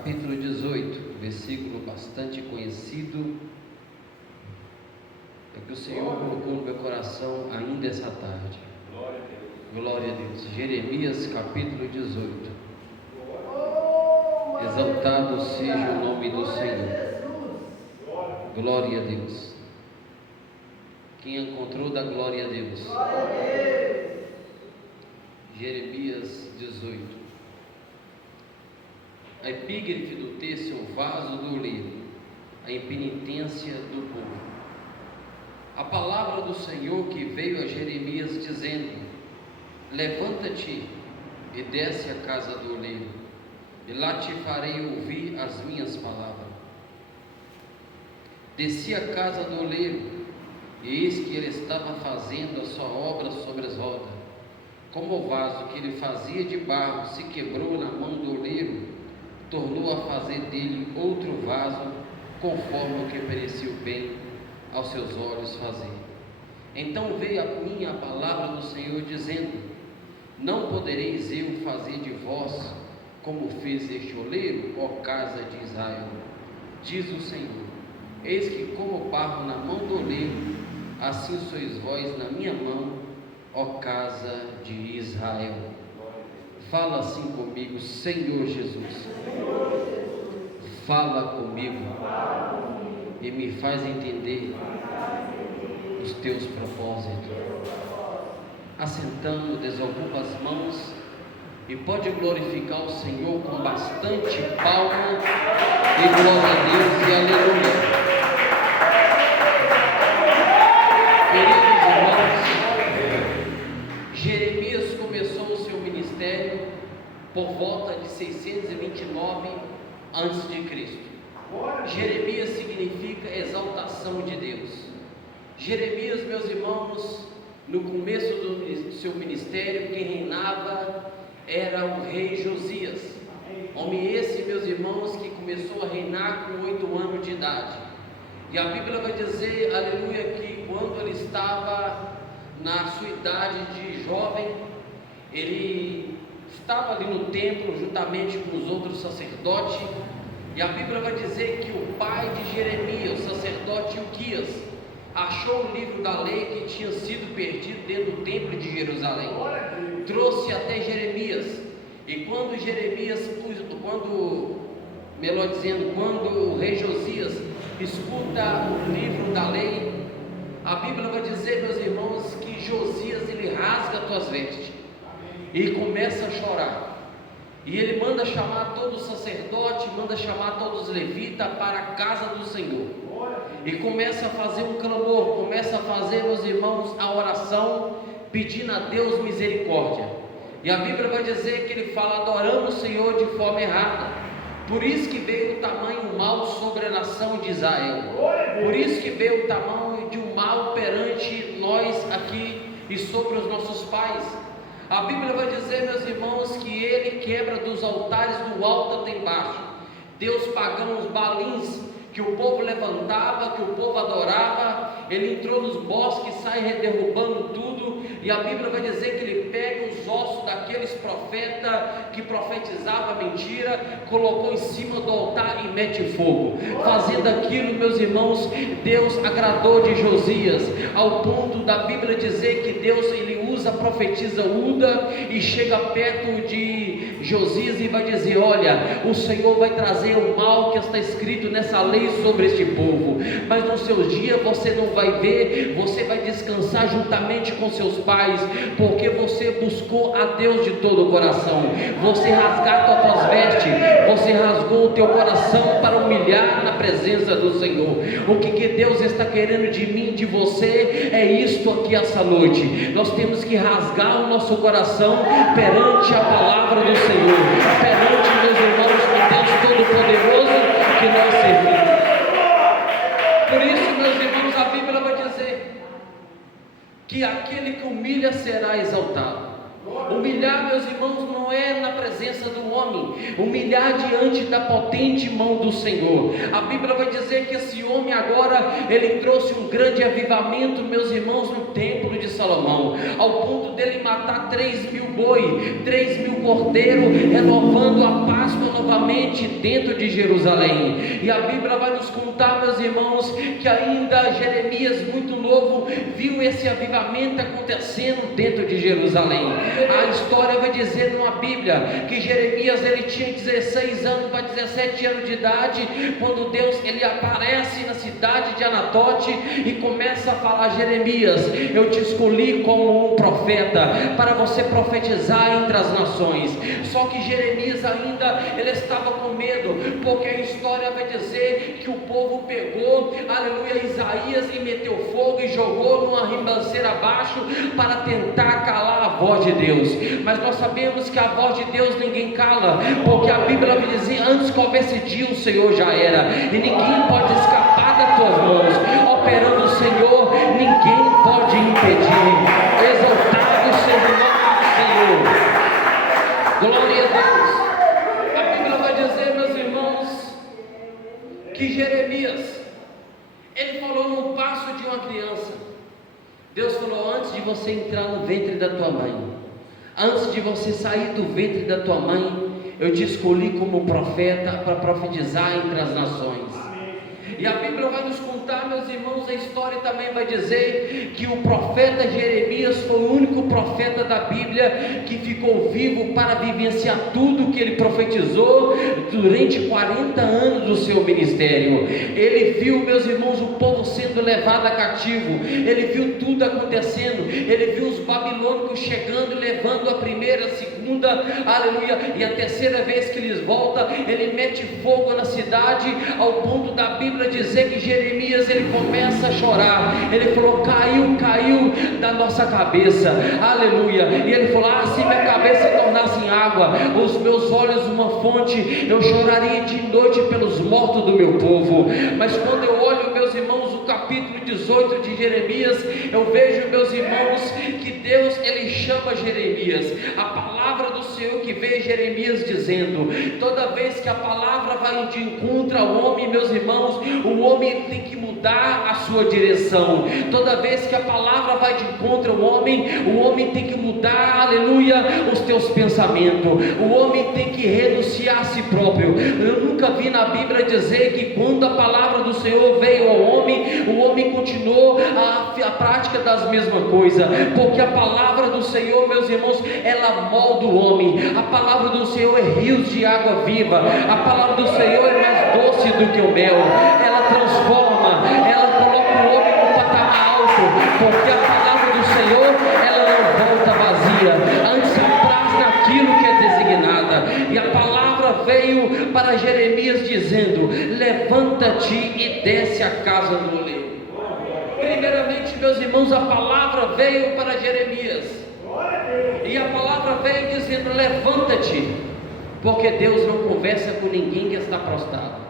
capítulo 18, versículo bastante conhecido, é que o Senhor colocou no meu coração ainda essa tarde. Glória a Deus. Jeremias capítulo 18. Exaltado seja o nome do Senhor. Glória a Deus. Quem encontrou, dá glória a Deus. Jeremias 18. A epígrafe do texto é o vaso do oleiro, a impenitência do povo. A palavra do Senhor que veio a Jeremias dizendo: levanta-te e desce à casa do oleiro, e lá te farei ouvir as minhas palavras. Desci à casa do oleiro, e eis que ele estava fazendo a sua obra sobre as rodas. Como o vaso que ele fazia de barro se quebrou na mão do oleiro, tornou a fazer dele outro vaso, conforme o que pareceu bem aos seus olhos fazer. Então veio a mim a palavra do Senhor, dizendo: não podereis eu fazer de vós como fez este oleiro, ó casa de Israel? Diz o Senhor: eis que como barro na mão do oleiro, assim sois vós na minha mão, ó casa de Israel. Fala assim comigo, Senhor Jesus. Fala comigo e me faz entender os teus propósitos. Assentando, desocupa as mãos e pode glorificar o Senhor com bastante palma e glória a Deus e aleluia. Queridos irmãos, Jeremias começou o seu ministério por volta de 629 a.C. Jeremias significa exaltação de Deus. Jeremias, meus irmãos, no começo do seu ministério, quem reinava era o rei Josias. Homem esse, meus irmãos, que começou a reinar com 8 anos de idade. E a Bíblia vai dizer, aleluia, que quando ele estava na sua idade de jovem, ele estava ali no templo juntamente com os outros sacerdotes. E a Bíblia vai dizer que o pai de Jeremias, o sacerdote Ilquias, achou o livro da lei que tinha sido perdido dentro do templo de Jerusalém, trouxe até Jeremias. E quando o rei Josias escuta o livro da lei, a Bíblia vai dizer, meus irmãos, que Josias ele rasga as suas vestes e começa a chorar. E ele manda chamar todos os sacerdotes, manda chamar todos os levitas para a casa do Senhor. E começa a fazer um clamor, começa a fazer, meus irmãos, a oração, pedindo a Deus misericórdia. E a Bíblia vai dizer que ele fala adorando o Senhor de forma errada. Por isso que veio o tamanho mal sobre a nação de Israel. Por isso que veio o tamanho de um mal perante nós aqui e sobre os nossos pais. A Bíblia vai dizer, meus irmãos, que ele quebra dos altares do alto até embaixo. Deus pagão, os balins que o povo levantava, que o povo adorava, ele entrou nos bosques, sai derrubando tudo. E a Bíblia vai dizer que ele pega os ossos daqueles profetas que profetizavam mentira, colocou em cima do altar e mete fogo. Fazendo aquilo, meus irmãos, Deus agradou de Josias, ao ponto da Bíblia dizer que Deus ele usa a profetisa Uda e chega perto de Josias e vai dizer: olha, o Senhor vai trazer o mal que está escrito nessa lei sobre este povo, mas nos seus dias você não vai ver, você vai descansar juntamente com seus pais, porque você buscou a Deus de todo o coração. Você rasgaste as tuas vestes, você rasgou o teu coração para humilhar na presença do Senhor. O que Deus está querendo de mim, de você, é isto aqui essa noite. Nós temos que rasgar o nosso coração perante a palavra do Senhor, perante, meus irmãos, o Deus Todo-Poderoso que nós servimos. Por isso, meus irmãos, a Bíblia vai dizer que aquele que humilha será exaltado. Humilhar, meus irmãos, não é na presença do homem, humilhar diante da potente mão do Senhor. A Bíblia vai dizer que esse homem agora, ele trouxe um grande avivamento, meus irmãos, no templo de Salomão, ao ponto dele matar 3.000 boi, 3.000 cordeiros, renovando a Páscoa novamente, novamente dentro de Jerusalém. E a Bíblia vai nos contar, meus irmãos, que ainda Jeremias, muito novo, viu esse avivamento acontecendo dentro de Jerusalém. A história vai dizer numa Bíblia que Jeremias, ele tinha 16 anos para 17 anos de idade, quando Deus, ele aparece na cidade de Anatote e começa a falar: Jeremias, eu te escolhi como um profeta para você profetizar entre as nações. Só que Jeremias ainda, ele estava com medo, porque a história vai dizer que o povo pegou, aleluia, Isaías e meteu fogo e jogou numa ribanceira abaixo para tentar calar a voz de Deus. Mas nós sabemos que a voz de Deus ninguém cala, porque a Bíblia vai dizer: antes que houvesse dia, o Senhor já era, e ninguém pode escapar das tuas mãos. Operando o Senhor, ninguém pode impedir. Exaltado seja o nome do Senhor. Glória a Deus. A Bíblia vai dizer, meus irmãos, que Jeremias, ele falou no passo de uma criança. Deus falou: antes de você entrar no ventre da tua mãe, antes de você sair do ventre da tua mãe, eu te escolhi como profeta para profetizar entre as nações. E a Bíblia vai nos contar, meus irmãos, a história também vai dizer que o profeta Jeremias foi o único profeta da Bíblia que ficou vivo para vivenciar tudo que ele profetizou durante 40 anos do seu ministério. Ele viu, meus irmãos, o povo sendo levado a cativo, ele viu tudo acontecendo, ele viu os babilônicos chegando e levando a primeira, a segunda, aleluia, e a terceira vez que eles voltam, ele mete fogo na cidade, ao ponto da Bíblia dizer que Jeremias, ele começa a chorar. Ele falou: caiu da nossa cabeça, aleluia. E ele falou: se minha cabeça tornasse em água, os meus olhos uma fonte, eu choraria de noite pelos mortos do meu povo. Mas quando eu olho, meus irmãos, o capítulo 18 de Jeremias, eu vejo, meus irmãos, que Deus, ele chama Jeremias. A palavra do Senhor que vê Jeremias dizendo: toda vez que a palavra vai de encontro ao homem, meus irmãos, o homem tem que mudar a sua direção. Toda vez que a palavra vai de encontro ao homem, o homem tem que mudar, aleluia, os teus pensamentos. O homem tem que renunciar a si próprio. Eu nunca vi na Bíblia dizer que quando a palavra do Senhor veio ao homem, o homem continuou a prática das mesmas coisas, porque a palavra do Senhor, meus irmãos, ela molda o homem. A palavra do Senhor é rios de água viva. A palavra do Senhor é mais doce do que o mel. Ela transforma, ela coloca o homem no patamar alto, porque a palavra do Senhor, ela não volta vazia, antes traz naquilo que é designada. E a palavra veio para Jeremias dizendo: levanta-te e desce a casa do oleiro. Primeiramente, meus irmãos, a palavra veio para Jeremias, e a palavra veio dizendo: levanta-te, porque Deus não conversa com ninguém que está prostrado.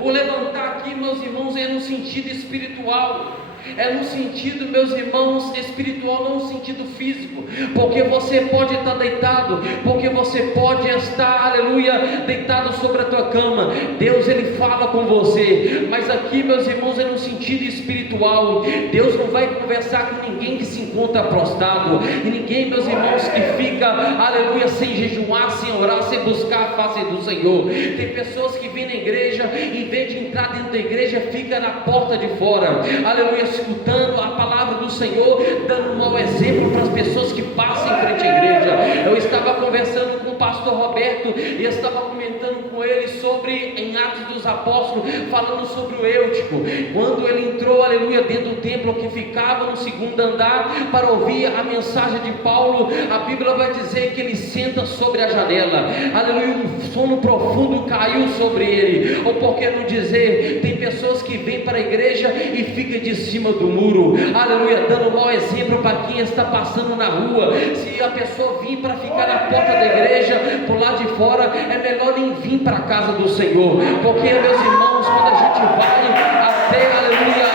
O levantar aqui, meus irmãos, é no sentido espiritual, é no sentido, meus irmãos, espiritual, não no sentido físico, porque você pode estar deitado, porque você pode estar, aleluia, deitado sobre a tua cama. Deus, ele fala com você, mas aqui, meus irmãos, é no sentido espiritual. Deus não vai conversar com ninguém que se encontra prostrado, e ninguém, meus irmãos, que fica, aleluia, sem jejuar, sem orar, sem buscar a face do Senhor. Tem pessoas que vêm na igreja, em vez de entrar dentro da igreja, fica na porta de fora, aleluia, escutando a palavra do Senhor, dando um mau exemplo para as pessoas que passam em frente à igreja. Eu estava conversando com o pastor Roberto e estava comentando com ele sobre, em Atos dos Apóstolos, falando sobre o Eutico, quando ele entrou, aleluia, dentro do templo que ficava no segundo andar para ouvir a mensagem de Paulo. A Bíblia vai dizer que ele senta sobre a janela, aleluia, um sono profundo caiu sobre ele. Ou por que não dizer, tem pessoas que vêm para a igreja e ficam de cima do muro, aleluia, dando um mau exemplo para quem está passando na rua. Se a pessoa vir para ficar na porta da igreja, por lá de fora, é melhor nem vir para a casa do Senhor, porque, meus irmãos, quando a gente vai até, aleluia,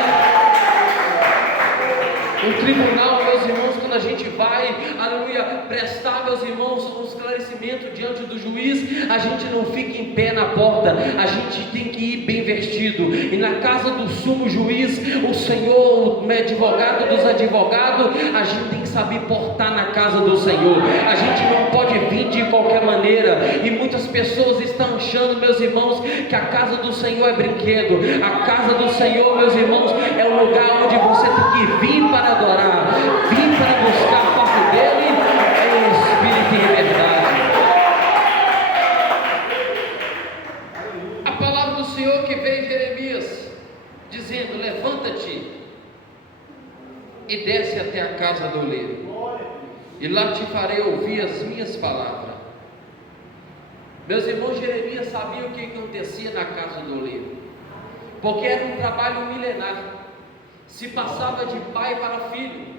um tribunal, meus irmãos, quando a gente vai, aleluia, prestar, meus irmãos, um esclarecimento diante do juiz, a gente não fica em pé na porta, a gente tem que ir bem vestido. E na casa do sumo juiz, o Senhor, o advogado dos advogados, a gente tem que saber portar na casa do Senhor. A gente não pode vir de qualquer maneira. E muitas pessoas estão achando, meus irmãos, que a casa do Senhor é brinquedo. A casa do Senhor, meus irmãos, é o lugar onde você tem que vir para adorar, vir para buscar a face dele em espírito e em verdade. A palavra do Senhor que veio em Jeremias, dizendo: levanta-te e desce até a casa do oleiro, e lá te farei ouvir as minhas palavras. Meus irmãos, Jeremias sabia o que acontecia na casa do oleiro, porque era um trabalho milenar, se passava de pai para filho.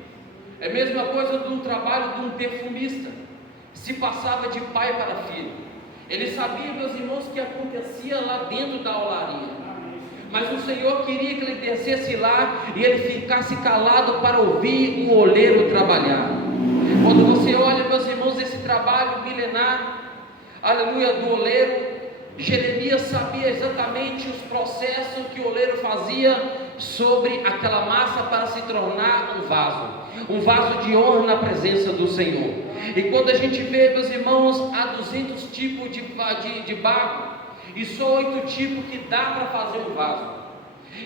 É a mesma coisa de um trabalho de um perfumista, se passava de pai para filho. Ele sabia, meus irmãos, que acontecia lá dentro da olaria, mas o Senhor queria que ele descesse lá e ele ficasse calado para ouvir o oleiro trabalhar. Quando você olha, meus irmãos, esse trabalho milenar, aleluia, do oleiro, Jeremias sabia exatamente os processos que o oleiro fazia sobre aquela massa para se tornar um vaso de honra na presença do Senhor. E quando a gente vê, meus irmãos, há 200 tipos de barro, e só 8 tipos que dá para fazer um vaso.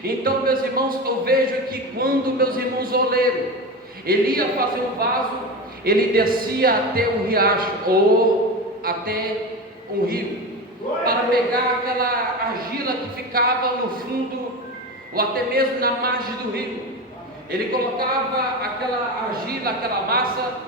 Então, meus irmãos, eu vejo que quando, meus irmãos, o oleiro, ele ia fazer um vaso, ele descia até um riacho ou até um rio, para pegar aquela argila que ficava no fundo ou até mesmo na margem do rio. Ele colocava aquela argila, aquela massa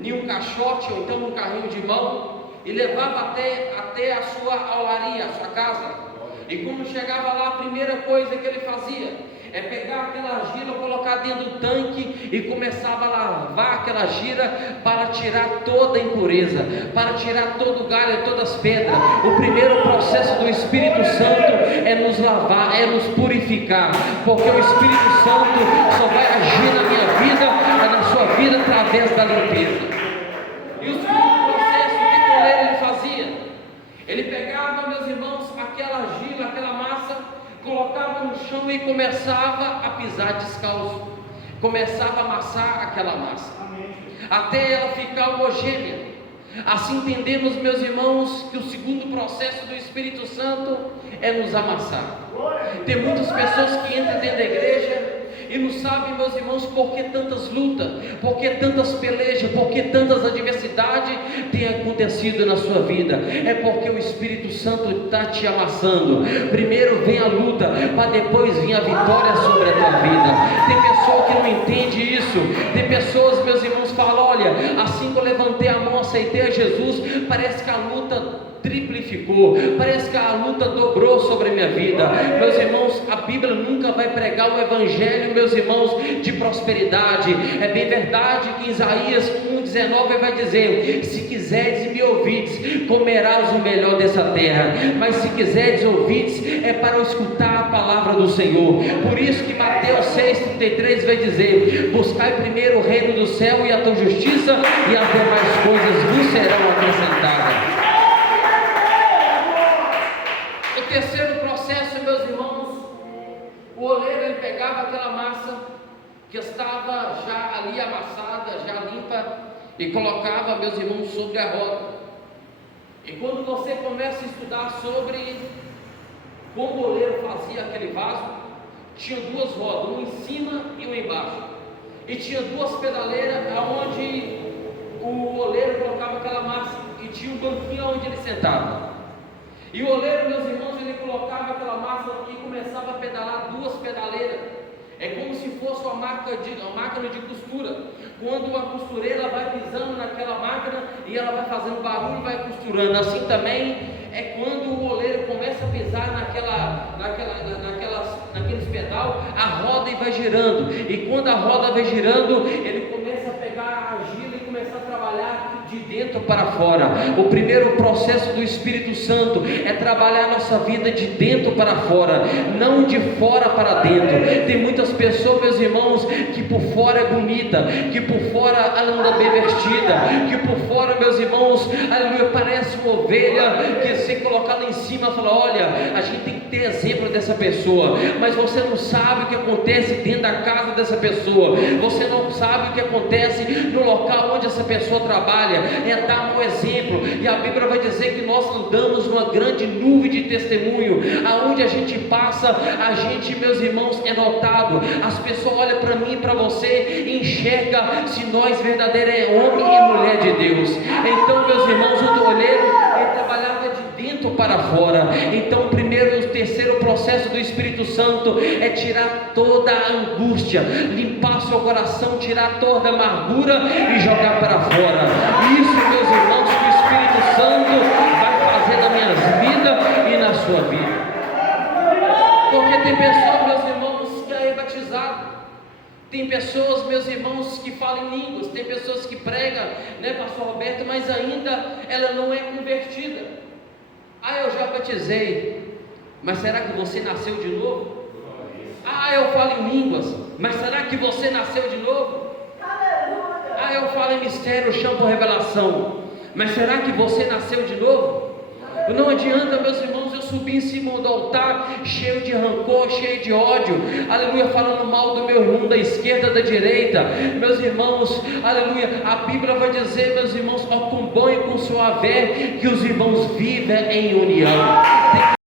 em um caixote ou então num carrinho de mão e levava até a sua olaria, a sua casa. E quando chegava lá, a primeira coisa que ele fazia é pegar aquela argila, colocar dentro do tanque e começava a lavar aquela argila para tirar toda a impureza, para tirar todo o galho, todas as pedras. O primeiro processo do Espírito Santo é nos lavar, é nos purificar, porque o Espírito Santo só vai agir na minha vida, na sua vida, através da limpeza. E o segundo processo que o oleiro ele fazia, ele pegava, meus irmãos, aquela argila, aquela massa, colocava no chão e começava a pisar descalço, começava a amassar aquela massa, até ela ficar homogênea. Assim entendemos, meus irmãos, que o segundo processo do Espírito Santo é nos amassar. Tem muitas pessoas que entram dentro da igreja e não sabem, meus irmãos, por que tantas lutas, por que tantas pelejas, por que tantas adversidades têm acontecido na sua vida. É porque o Espírito Santo está te amassando. Primeiro vem a luta, para depois vir a vitória sobre a tua vida. Tem pessoa que não entende isso. Tem pessoas, meus irmãos, falam: olha, assim que eu levantei a mão, aceitei a Jesus, parece que a luta triplificou, parece que a luta dobrou sobre a minha vida. Meus irmãos, a Bíblia nunca vai pregar o evangelho, meus irmãos, de prosperidade. É bem verdade que Isaías 1,19 vai dizer: se quiseres e me ouvides, comerás o melhor dessa terra. Mas se quiseres ouvides, é para escutar a palavra do Senhor. Por isso que Mateus 6,33 vai dizer: buscai primeiro o reino do céu e a tua justiça, e as demais coisas vos serão acrescentadas. O terceiro processo, meus irmãos, o oleiro ele pegava aquela massa que estava já ali amassada, já limpa, e colocava, meus irmãos, sobre a roda. E quando você começa a estudar sobre como o oleiro fazia aquele vaso, tinha duas rodas, uma em cima e uma embaixo, e tinha duas pedaleiras aonde o oleiro colocava aquela massa, e tinha um banquinho onde ele sentava. E o oleiro, meus irmãos, ele colocava aquela massa e começava a pedalar duas pedaleiras. É como se fosse uma máquina de costura. Quando a costureira vai pisando naquela máquina e ela vai fazendo barulho e vai costurando. Assim também é quando o oleiro começa a pisar naqueles pedal, a roda vai girando. E quando a roda vai girando, ele começa a pegar a argila e começar a trabalhar de dentro dentro para fora. O primeiro processo do Espírito Santo é trabalhar a nossa vida de dentro para fora, não de fora para dentro. Tem muitas pessoas, meus irmãos, que por fora é bonita, que por fora ela anda bem vestida, que por fora, meus irmãos, aleluia, parece uma ovelha que se colocar lá em cima fala: olha, a gente tem que ter exemplo dessa pessoa, mas você não sabe o que acontece dentro da casa dessa pessoa, você não sabe o que acontece no local onde essa pessoa trabalha. É dar um exemplo, e a Bíblia vai dizer que nós andamos numa grande nuvem de testemunho, aonde a gente passa, a gente, meus irmãos, é notado. As pessoas olham para mim e para você e enxerga se nós verdadeiro é homem e mulher de Deus. Então, meus irmãos, o olheiro ele trabalhava de dentro para fora. Então, o primeiro e o terceiro processo do Espírito Santo é tirar toda a angústia, limpar seu coração, tirar toda a amargura e jogar para fora. Isso, meus irmãos, que o Espírito Santo vai fazer na minha vida e na sua vida. Porque tem pessoas, meus irmãos, que é batizado. Tem pessoas, meus irmãos, que falam em línguas. Tem pessoas que pregam, né, pastor Roberto, mas ainda ela não é convertida. Eu já batizei, mas será que você nasceu de novo? Eu falo em línguas, mas será que você nasceu de novo? Eu falo em mistério, chão por revelação, mas será que você nasceu de novo? Não adianta, meus irmãos, eu subir em cima do altar cheio de rancor, cheio de ódio, aleluia, falando mal do meu irmão da esquerda, da direita. Meus irmãos, aleluia, a Bíblia vai dizer, meus irmãos, acompanhe com sua fé que os irmãos vivem em união. Tem